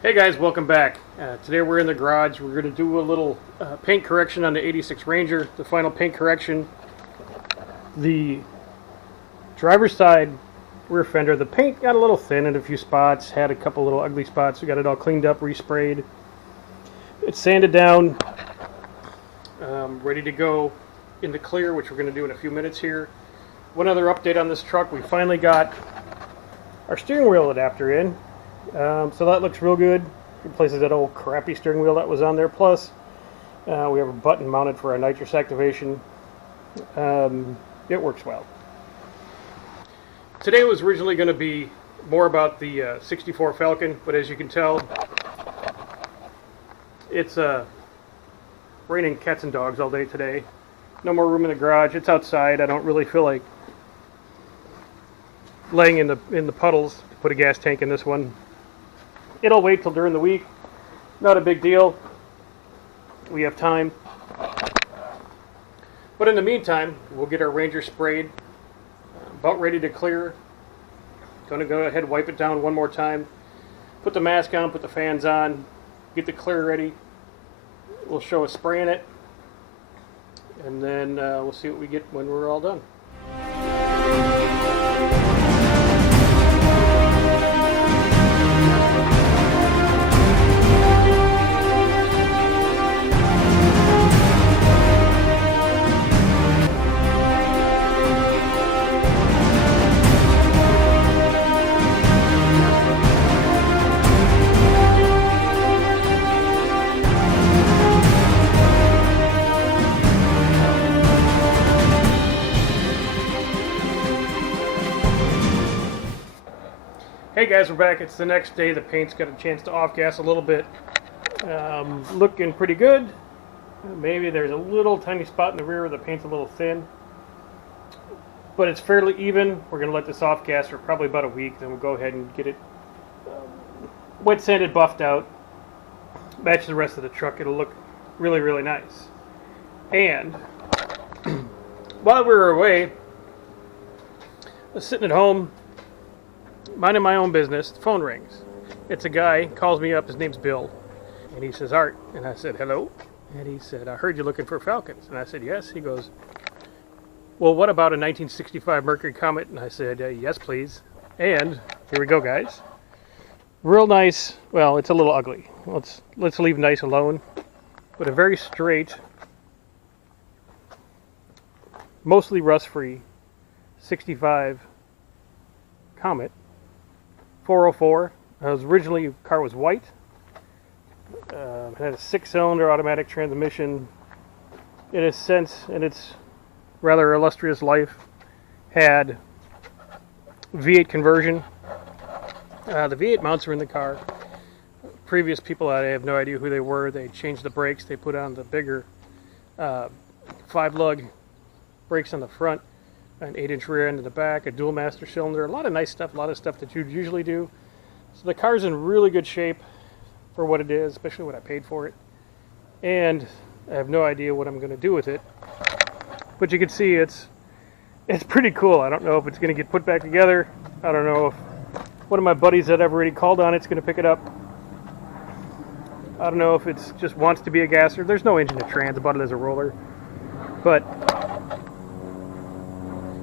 Hey guys, welcome back. Today we're in the garage. We're going to do a little paint correction on the 86 Ranger, the final paint correction. The driver's side rear fender, the paint got a little thin in a few spots, had a couple little ugly spots. We got it all cleaned up, resprayed. It's sanded down, ready to go into clear, which we're going to do in a few minutes here. One other update on this truck, we finally got our steering wheel adapter in. So that looks real good. Replaces that old crappy steering wheel that was on there. Plus, we have a button mounted for our nitrous activation. It works well. Today was originally going to be more about the 64 Falcon, but as you can tell, it's raining cats and dogs all day today. No more room in the garage. It's outside. I don't really feel like laying in the puddles to put a gas tank in this one. It'll wait till during the week. Not a big deal. We have time. But in the meantime, we'll get our Ranger sprayed. About ready to clear. Going to go ahead and wipe it down one more time. Put the mask on, put the fans on. Get the clear ready. We'll show us spraying it. And then we'll see what we get when we're all done. Hey guys, we're back. It's the next day. The paint's got a chance to off-gas a little bit. Looking pretty good. Maybe there's a little tiny spot in the rear where the paint's a little thin. But it's fairly even. We're going to let this off-gas for probably about a week. Then we'll go ahead and get it wet sanded, buffed out. Match the rest of the truck. It'll look really, really nice. And while we were away, I was sitting at home, minding my own business. The phone rings. It's a guy, calls me up, his name's Bill, and he says, Art, and I said, hello, and he said, I heard you're looking for Falcons, and I said, yes. He goes, well, what about a 1965 Mercury Comet? And I said, yes, please. And here we go, guys. Real nice. Well, it's a little ugly. Let's leave nice alone, but a very straight, mostly rust-free 65 Comet. 404. Originally, the car was white. It had a 6-cylinder automatic transmission. In a sense, in its rather illustrious life, had V8 conversion. The V8 mounts are in the car. Previous people, I have no idea who they were. They changed the brakes. They put on the bigger 5-lug brakes on the front, an 8-inch rear end in the back, a dual master cylinder, a lot of nice stuff, a lot of stuff that you'd usually do. So the car's in really good shape for what it is, especially what I paid for it. And I have no idea what I'm going to do with it. But you can see it's pretty cool. I don't know if it's going to get put back together. I don't know if one of my buddies that I've already called on it's going to pick it up. I don't know if it just wants to be a gasser. There's no engine to trans about it as a roller. But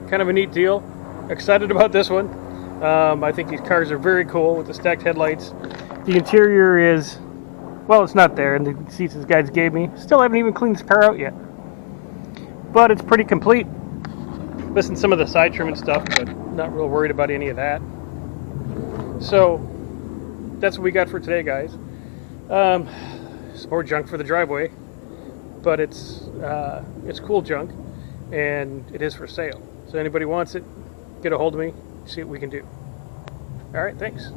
kind of a neat deal. Excited about this one. I think these cars are very cool with the stacked headlights. The interior is, well, it's not there, and the seats these guys gave me. Still haven't even cleaned this car out yet. But it's pretty complete. Missing some of the side trim and stuff, but not real worried about any of that. So that's what we got for today, guys. Some more junk for the driveway, but it's cool junk, and it is for sale. So anybody wants it, get a hold of me, see what we can do. All right, thanks.